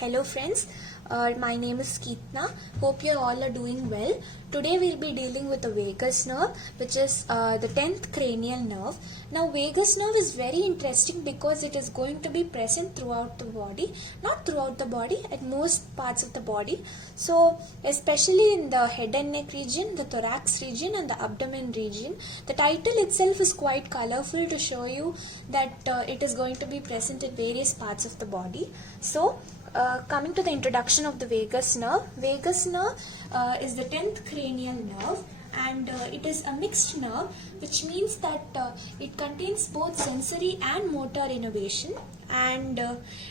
Hello friends, my name is Keerthana. Hope you all are doing well. Today we'll be dealing with the vagus nerve, which is the 10th cranial nerve. Now vagus nerve is very interesting because it is going to be present throughout the body, not throughout the body, at most parts of the body. So especially in the head and neck region, the thorax region and the abdomen region. The title itself is quite colorful to show you that it is going to be present in various parts of the body. So coming to the introduction of the vagus nerve is the 10th cranial nerve, and it is a mixed nerve, which means that it contains both sensory and motor innervation, and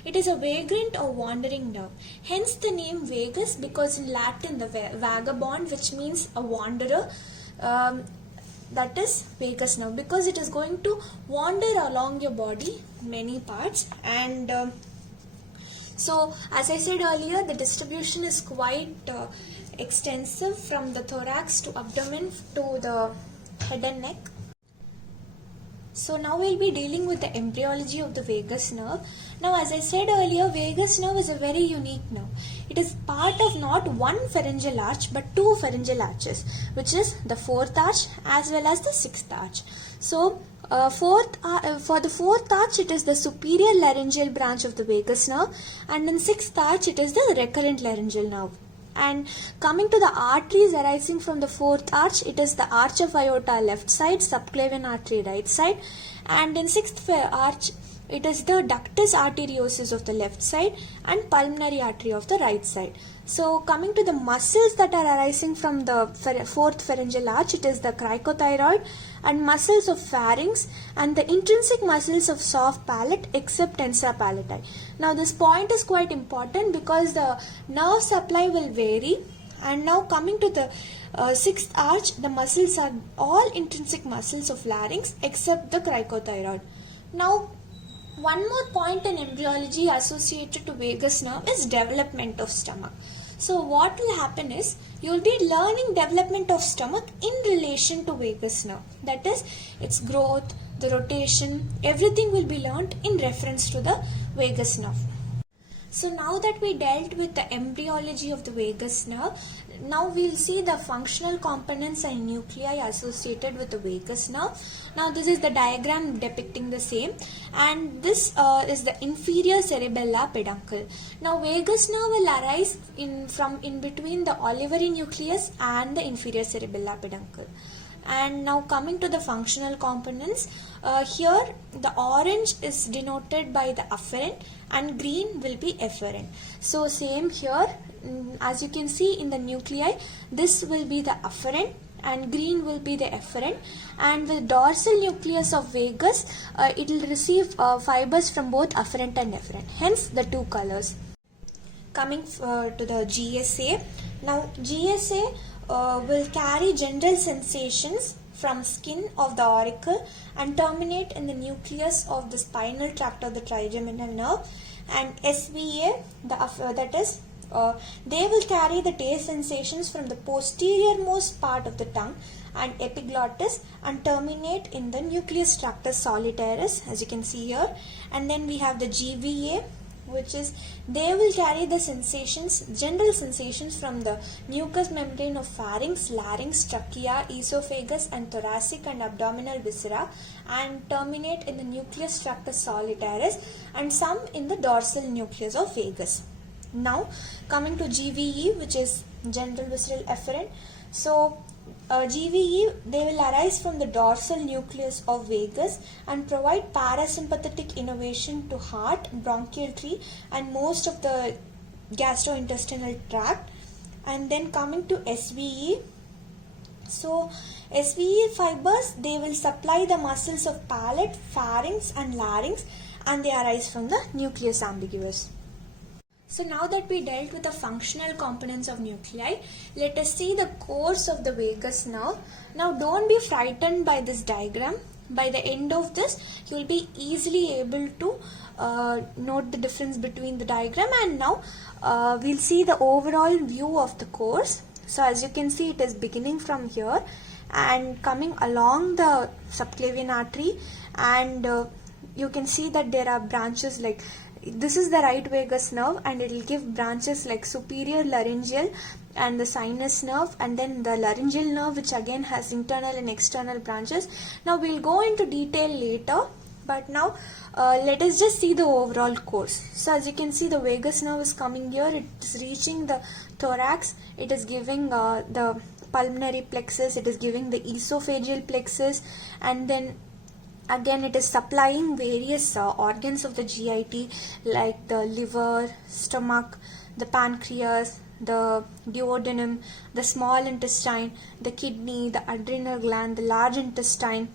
it is a vagrant or wandering nerve. Hence the name vagus, because in Latin the vagabond, which means a wanderer, that is vagus nerve, because it is going to wander along your body many parts. And so as I said earlier, the distribution is quite extensive from the thorax to abdomen to the head and neck. So now we'll be dealing with the embryology of the vagus nerve. Now as I said earlier, vagus nerve is a very unique nerve. It is part of not one pharyngeal arch but two pharyngeal arches, which is the fourth arch as well as the sixth arch. So for the fourth arch, it is the superior laryngeal branch of the vagus nerve, and in sixth arch it is the recurrent laryngeal nerve. And coming to the arteries arising from the fourth arch, it is the arch of aorta left side, subclavian artery right side, and in sixth arch it is the ductus arteriosus of the left side and pulmonary artery of the right side. So coming to the muscles that are arising from the fourth pharyngeal arch, it is the cricothyroid and muscles of pharynx and the intrinsic muscles of soft palate except tensa palatii. Now this point is quite important because the nerve supply will vary. And now coming to the sixth arch, the muscles are all intrinsic muscles of larynx except the cricothyroid. Now one more point in embryology associated to vagus nerve is development of stomach. So what will happen is, you will be learning development of stomach in relation to vagus nerve. That is, its growth, the rotation, everything will be learnt in reference to the vagus nerve. So now that we dealt with the embryology of the vagus nerve, now we will see the functional components and nuclei associated with the vagus nerve. Now this is the diagram depicting the same, and this is the inferior cerebellar peduncle. Now vagus nerve will arise in between the olivary nucleus and the inferior cerebellar peduncle. And now coming to the functional components, here the orange is denoted by the afferent and green will be efferent. So same here, as you can see in the nuclei, this will be the afferent and green will be the efferent, and with dorsal nucleus of vagus, it will receive fibers from both afferent and efferent, hence the two colors. Coming to the GSA, now GSA will carry general sensations from skin of the auricle and terminate in the nucleus of the spinal tract of the trigeminal nerve. And SVA, they will carry the taste sensations from the posterior most part of the tongue and epiglottis and terminate in the nucleus tractus solitarius, as you can see here. And then we have the GVA, which is, they will carry the sensations, general sensations from the mucous membrane of pharynx, larynx, trachea, esophagus and thoracic and abdominal viscera, and terminate in the nucleus tractus solitarius, and some in the dorsal nucleus of vagus. Now coming to GVE, which is general visceral efferent. So GVE, they will arise from the dorsal nucleus of vagus and provide parasympathetic innervation to heart, bronchial tree and most of the gastrointestinal tract. And then coming to SVE, so SVE fibers, they will supply the muscles of palate, pharynx and larynx, and they arise from the nucleus ambiguus. So now that we dealt with the functional components of nuclei, let us see the course of the vagus nerve. Now don't be frightened by this diagram. By the end of this, you will be easily able to note the difference between the diagram, and now we'll see the overall view of the course. So as you can see, it is beginning from here and coming along the subclavian artery, and you can see that there are branches like this is the right vagus nerve, and it will give branches like superior laryngeal and the sinus nerve, and then the laryngeal nerve, which again has internal and external branches. Now we'll go into detail later, but now let us just see the overall course. So as you can see, the vagus nerve is coming here, it is reaching the thorax, it is giving the pulmonary plexus, it is giving the esophageal plexus, and then again it is supplying various organs of the GIT like the liver, stomach, the pancreas, the duodenum, the small intestine, the kidney, the adrenal gland, the large intestine,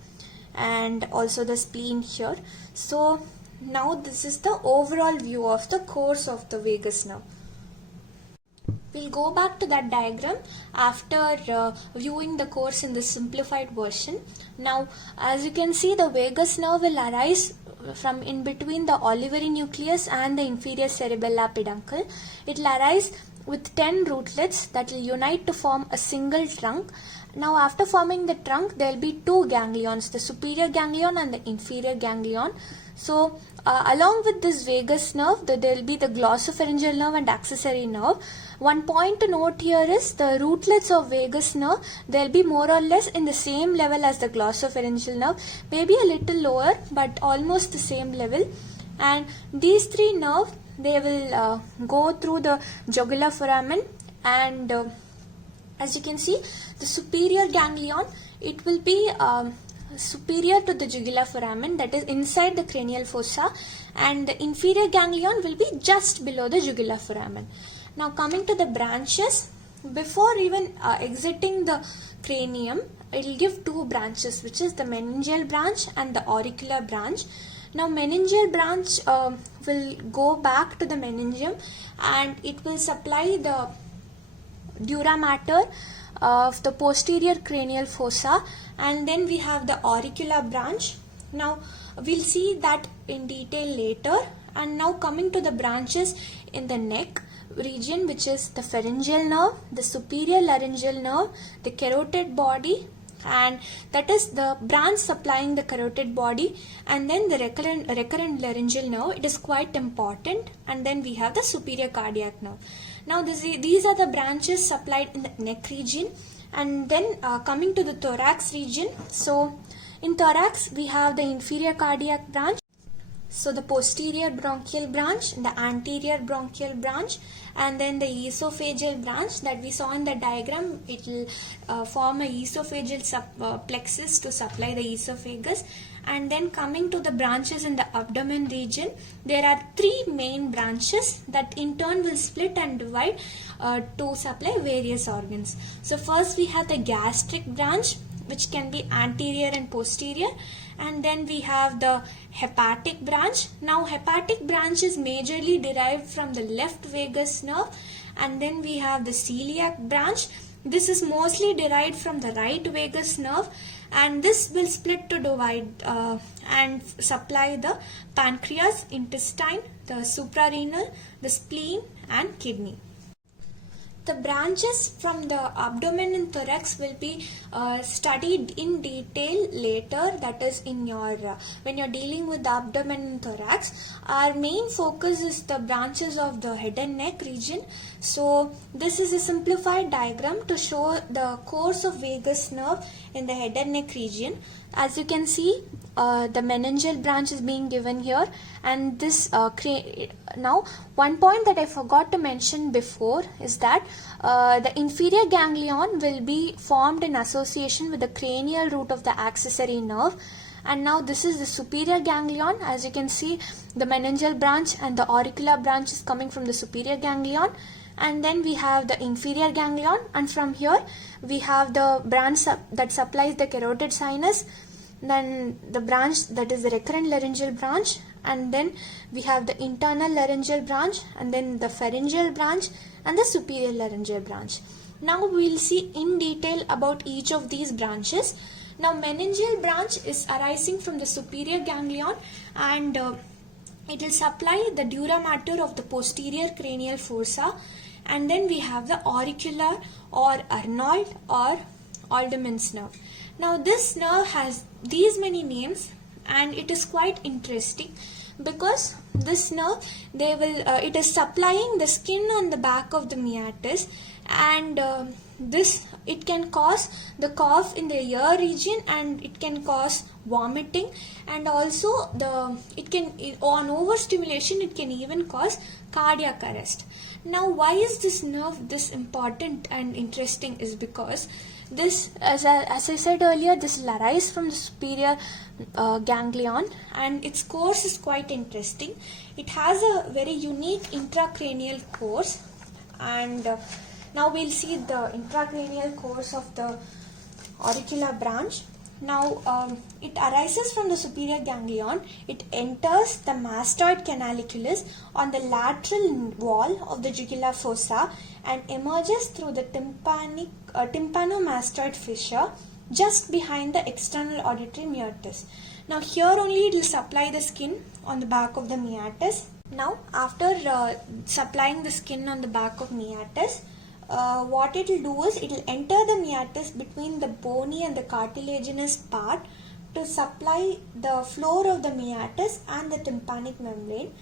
and also the spleen here. So now this is the overall view of the course of the vagus nerve. We'll go back to that diagram after viewing the course in the simplified version. Now, as you can see, the vagus nerve will arise from in between the olivary nucleus and the inferior cerebellar peduncle. It will arise with 10 rootlets that will unite to form a single trunk. Now, after forming the trunk, there will be two ganglions, the superior ganglion and the inferior ganglion. So, along with this vagus nerve, there will be the glossopharyngeal nerve and accessory nerve. One point to note here is the rootlets of vagus nerve, they will be more or less in the same level as the glossopharyngeal nerve, maybe a little lower, but almost the same level. And these three nerves, they will go through the jugular foramen, and as you can see, the superior ganglion, it will be superior to the jugular foramen, that is inside the cranial fossa, and the inferior ganglion will be just below the jugular foramen. Now coming to the branches, before even exiting the cranium, it will give two branches, which is the meningeal branch and the auricular branch. Now meningeal branch will go back to the meningium, and it will supply the dura mater of the posterior cranial fossa, and then we have the auricular branch. Now we'll see that in detail later. And now coming to the branches in the neck region, which is the pharyngeal nerve, the superior laryngeal nerve, the carotid body, and that is the branch supplying the carotid body, and then the recurrent laryngeal nerve, it is quite important, and then we have the superior cardiac nerve. Now these are the branches supplied in the neck region. And then coming to the thorax region, so in thorax we have the inferior cardiac branch, so the posterior bronchial branch, the anterior bronchial branch, and then the esophageal branch that we saw in the diagram. It will form a esophageal plexus to supply the esophagus. And then coming to the branches in the abdomen region, there are three main branches that in turn will split and divide to supply various organs. So first we have the gastric branch, which can be anterior and posterior, and then we have the hepatic branch. Now hepatic branch is majorly derived from the left vagus nerve, and then we have the celiac branch. This is mostly derived from the right vagus nerve, and this will split to divide and supply the pancreas, intestine, the suprarenal, the spleen, and kidney. The branches from the abdomen and thorax will be studied in detail later, that is in your when you're dealing with the abdomen and thorax. Our main focus is the branches of the head and neck region. So this is a simplified diagram to show the course of vagus nerve in the head and neck region. As you can see, the meningeal branch is being given here, and this now one point that I forgot to mention before is that the inferior ganglion will be formed in association with the cranial root of the accessory nerve. And now this is the superior ganglion. As you can see, the meningeal branch and the auricular branch is coming from the superior ganglion, and then we have the inferior ganglion, and from here we have the branch that supplies the carotid sinus, then the branch that is the recurrent laryngeal branch, and then we have the internal laryngeal branch, and then the pharyngeal branch and the superior laryngeal branch. Now we will see in detail about each of these branches. Now meningeal branch is arising from the superior ganglion, and it will supply the dura mater of the posterior cranial fossa, and then we have the auricular or Arnold or Alderman's nerve. Now this nerve has these many names, and it is quite interesting because this nerve, it is supplying the skin on the back of the meatus, and it can cause the cough in the ear region, and it can cause vomiting, and also on overstimulation it can even cause cardiac arrest. Now, why is this nerve this important and interesting is because this, as I said earlier, this will arise from the superior ganglion, and its course is quite interesting. It has a very unique intracranial course, and now we'll see the intracranial course of the auricular branch. Now, it arises from the superior ganglion. It enters the mastoid canaliculus on the lateral wall of the jugular fossa and emerges through the tympanomastoid fissure just behind the external auditory meatus. Now, here only it will supply the skin on the back of the meatus. Now, after supplying the skin on the back of meatus, what it will do is it will enter the meatus between the bony and the cartilaginous part to supply the floor of the meatus and the tympanic membrane.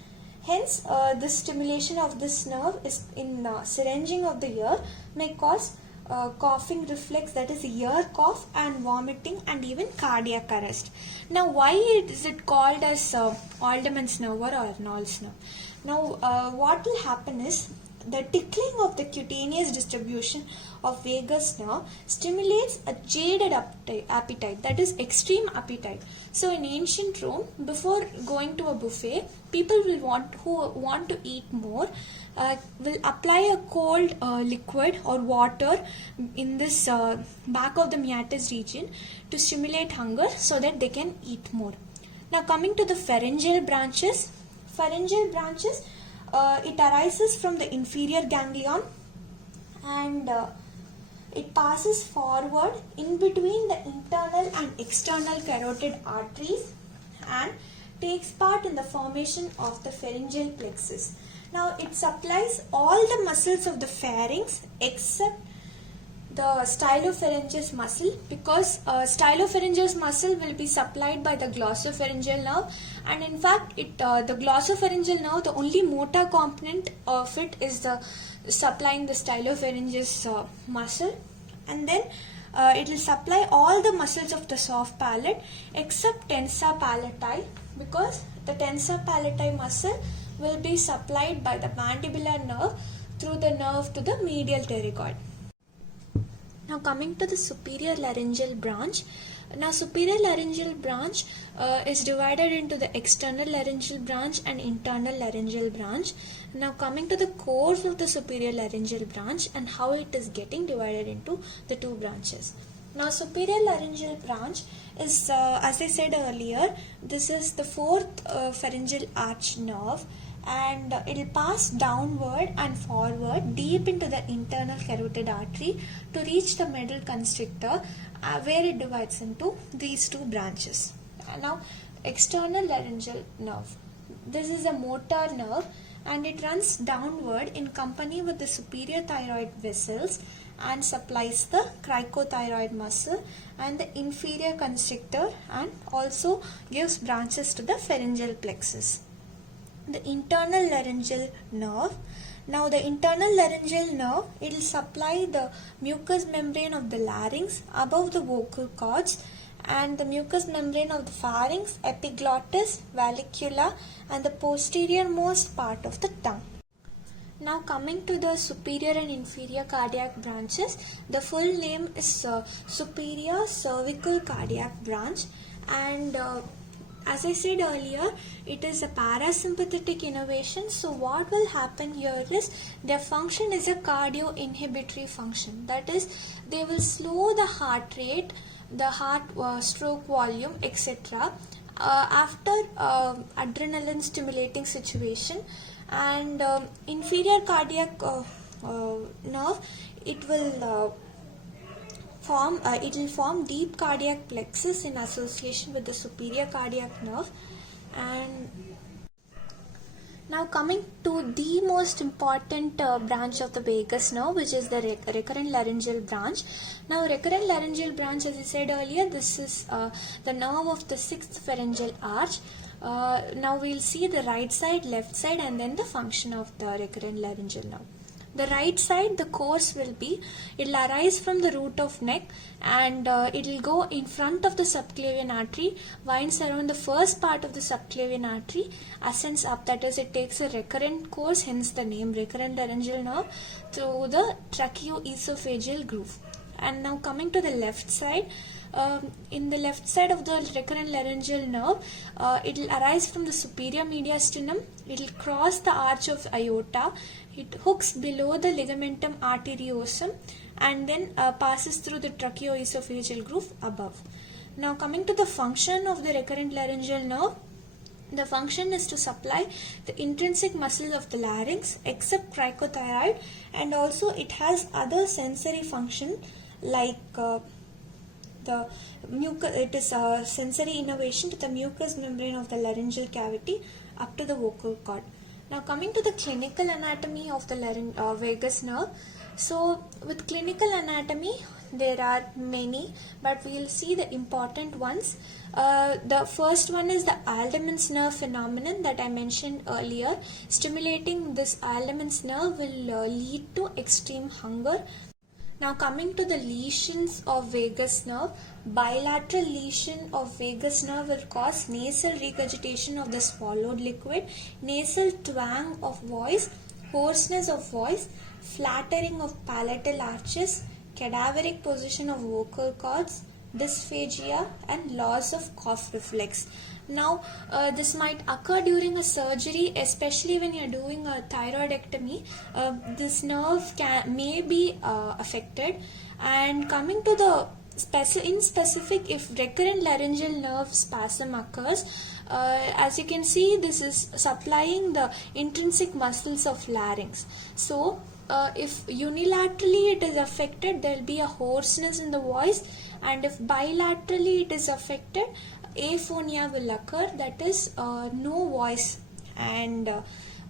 Hence, the stimulation of this nerve is in syringing of the ear may cause coughing reflex, that is ear cough, and vomiting, and even cardiac arrest. Now, why is it called as Alderman's nerve or Arnold's nerve? Now, what will happen is the tickling of the cutaneous distribution of vagus nerve stimulates a jaded appetite, that is extreme appetite. So in ancient Rome, before going to a buffet, people who want to eat more will apply a cold liquid or water in this back of the meatus region to stimulate hunger so that they can eat more. Now, coming to the pharyngeal branches, it arises from the inferior ganglion, and it passes forward in between the internal and external carotid arteries and takes part in the formation of the pharyngeal plexus. Now, it supplies all the muscles of the pharynx except the stylopharyngeus muscle, because stylopharyngeus muscle will be supplied by the glossopharyngeal nerve, and in fact the glossopharyngeal nerve, the only motor component of it is the supplying the stylopharyngeus muscle, and then it will supply all the muscles of the soft palate except tensa palati, because the tensa palati muscle will be supplied by the mandibular nerve through the nerve to the medial pterygoid. Now, coming to the superior laryngeal branch. Now, superior laryngeal branch is divided into the external laryngeal branch and internal laryngeal branch. Now, coming to the course of the superior laryngeal branch and how it is getting divided into the two branches. Now, superior laryngeal branch is, as I said earlier, this is the fourth pharyngeal arch nerve, and it will pass downward and forward deep into the internal carotid artery to reach the middle constrictor, where it divides into these two branches. Now, external laryngeal nerve. This is a motor nerve, and it runs downward in company with the superior thyroid vessels and supplies the cricothyroid muscle and the inferior constrictor, and also gives branches to the pharyngeal plexus. The internal laryngeal nerve. Now, the internal laryngeal nerve, it will supply the mucous membrane of the larynx above the vocal cords, and the mucous membrane of the pharynx, epiglottis, vallicula, and the posterior most part of the tongue. Now, coming to the superior and inferior cardiac branches, the full name is superior cervical cardiac branch, and as I said earlier, it is a parasympathetic innervation. So what will happen here is their function is a cardio inhibitory function. That is, they will slow the heart rate, the heart stroke volume, etc. After adrenaline stimulating situation. And inferior cardiac nerve, it will form deep cardiac plexus in association with the superior cardiac nerve. And now, coming to the most important branch of the vagus nerve, which is the recurrent laryngeal branch. Now, recurrent laryngeal branch, as I said earlier, this is the nerve of the sixth pharyngeal arch. Now we'll see the right side, left side, and then the function of the recurrent laryngeal nerve. The right side, the course will be, it will arise from the root of neck, and it will go in front of the subclavian artery, winds around the first part of the subclavian artery, ascends up, that is, it takes a recurrent course, hence the name recurrent laryngeal nerve, through the tracheoesophageal groove. And now coming to the left side, in the left side of the recurrent laryngeal nerve, it will arise from the superior mediastinum, it will cross the arch of aorta, it hooks below the ligamentum arteriosum, and then passes through the tracheoesophageal groove above. Now coming to the function of the recurrent laryngeal nerve, the function is to supply the intrinsic muscles of the larynx except cricothyroid, and also it has other sensory function like the mucus. It is a sensory innervation to the mucous membrane of the laryngeal cavity up to the vocal cord. Now coming to the clinical anatomy of the vagus nerve. So with clinical anatomy there are many, but we will see the important ones. The first one is the Alderman's nerve phenomenon that I mentioned earlier. Stimulating this Alderman's nerve will lead to extreme hunger. Now coming to the lesions of vagus nerve, bilateral lesion of vagus nerve will cause nasal regurgitation of the swallowed liquid, nasal twang of voice, hoarseness of voice, flattering of palatal arches, cadaveric position of vocal cords, dysphagia, and loss of cough reflex. Now this might occur during a surgery, especially when you are doing a thyroidectomy. This nerve may be affected. And coming to the in specific, if recurrent laryngeal nerve spasm occurs, as you can see, this is supplying the intrinsic muscles of larynx. So if unilaterally it is affected, there will be a hoarseness in the voice, and if bilaterally it is affected, aphonia will occur, that is no voice. And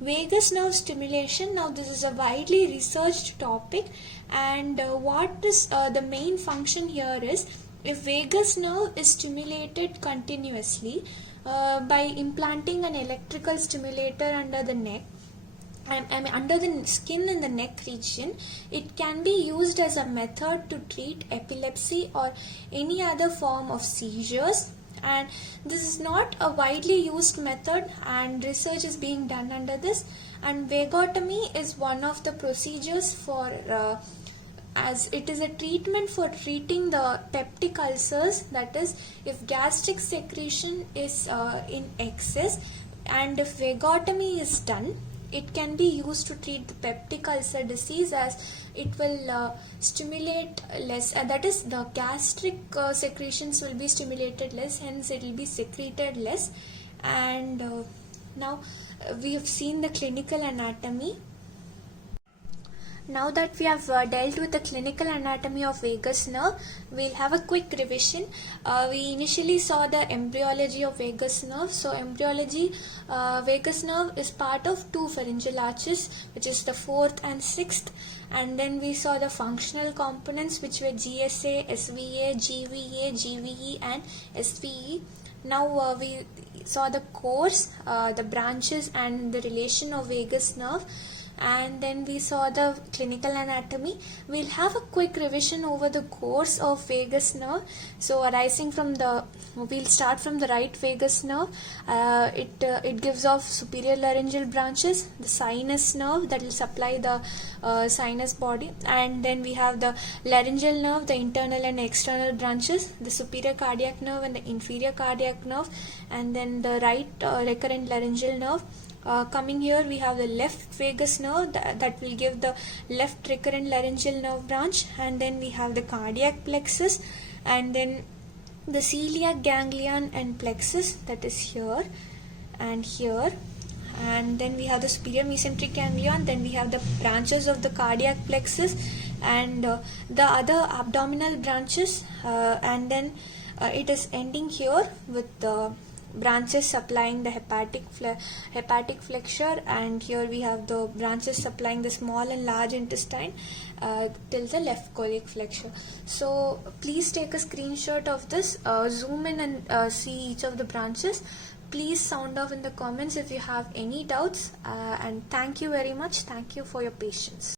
vagus nerve stimulation, now this is a widely researched topic, and what is the main function here is, if vagus nerve is stimulated continuously by implanting an electrical stimulator under the neck, under the skin in the neck region, it can be used as a method to treat epilepsy or any other form of seizures. And this is not a widely used method, and research is being done under this. And vagotomy is one of the procedures for as it is a treatment for treating the peptic ulcers, that is, if gastric secretion is in excess, and if vagotomy is done, it can be used to treat the peptic ulcer disease, as it will stimulate less, that is, the gastric secretions will be stimulated less, hence it will be secreted less. And now we have seen the clinical anatomy. Now that we have dealt with the clinical anatomy of vagus nerve, we'll have a quick revision. We initially saw the embryology of vagus nerve. So embryology, vagus nerve is part of two pharyngeal arches, which is the fourth and sixth. And then we saw the functional components, which were GSA, SVA, GVA, GVE, and SVE. Now we saw the course, the branches, and the relation of vagus nerve. And then we saw the clinical anatomy. We'll have a quick revision over the course of vagus nerve. So arising from the, we'll start from the right vagus nerve. It gives off superior laryngeal branches, the sinus nerve that will supply the sinus body, and then we have the laryngeal nerve, the internal and external branches, the superior cardiac nerve and the inferior cardiac nerve, and then the right recurrent laryngeal nerve. Coming here, we have the left vagus nerve that will give the left recurrent laryngeal nerve branch, and then we have the cardiac plexus, and then the celiac ganglion and plexus, that is here and here, and then we have the superior mesenteric ganglion, then we have the branches of the cardiac plexus and the other abdominal branches, and then it is ending here with the branches supplying the hepatic flexure, and here we have the branches supplying the small and large intestine till the left colic flexure. So please take a screenshot of this, zoom in and see each of the branches. Please sound off in the comments if you have any doubts, and thank you very much. Thank you for your patience.